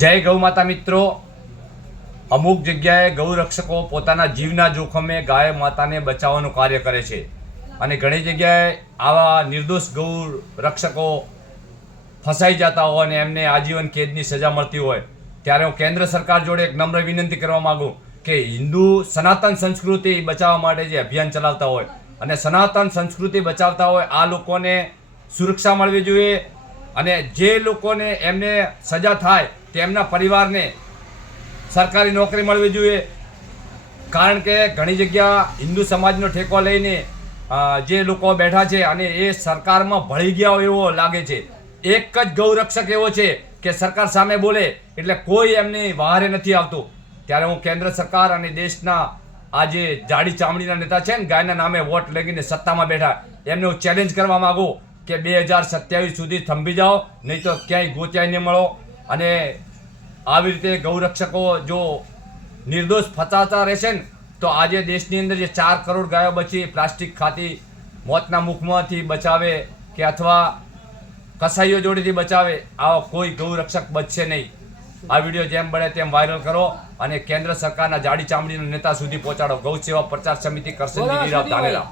જય ગૌ માતા મિત્રો, અમુક જગ્યાએ ગૌ રક્ષકો પોતાના જીવના જોખમે ગાય માતાને બચાવવાનું કાર્ય કરે છે અને ઘણી જગ્યાએ આવા નિર્દોષ ગૌ રક્ષકો ફસાઈ જતા હોય અને એમને આજીવન કેદની સજા મળતી હોય ત્યારે હું કેન્દ્ર સરકાર જોડે એક નમ્ર વિનંતી કરવા માગું કે હિન્દુ સનાતન સંસ્કૃતિ બચાવવા માટે જે અભિયાન ચલાવતા હોય અને સનાતન સંસ્કૃતિ બચાવતા હોય આ લોકોને સુરક્ષા મળવી જોઈએ અને જે લોકોને એમને સજા થાય તેમના પરિવારને સરકારી નોકરી મળવી જોઈએ. કારણ કે ઘણી જગ્યા હિન્દુ સમાજનો ઠેકો લઈને જે લોકો બેઠા છે અને એ સરકારમાં ભળી ગયા હોય એવો લાગે છે. એક જ ગૌરક્ષક એવો છે કે સરકાર સામે બોલે એટલે કોઈ એમની વહારે નથી આવતું. ત્યારે હું કેન્દ્ર સરકાર અને દેશના આ જે જાડી ચામડીના નેતા છે ને ગાયના નામે વોટ લગીને સત્તામાં બેઠા એમને હું ચેલેન્જ કરવા માગું કે 2027 સુધી થંભી જાઓ, નહીં તો ક્યાંય ગોત્યાય નહીં મળો. અને આવી રીતે ગૌરક્ષકો જો નિર્દોષ ફસાતા રહેશે ને તો આજે દેશની અંદર જે 4 કરોડ ગાયો બચી પ્લાસ્ટિક ખાતી મોતના મુખમાંથી બચાવે કે અથવા કસાઈઓ જોડેથી બચાવે, આવો કોઈ ગૌરક્ષક બચશે નહીં. આ વિડીયો જેમ બને તેમ વાયરલ કરો અને કેન્દ્ર સરકારના જાડી ચામડીના નેતા સુધી પહોંચાડો. ગૌ સેવા પ્રચાર સમિતિ કરસનજી ધાનેરા.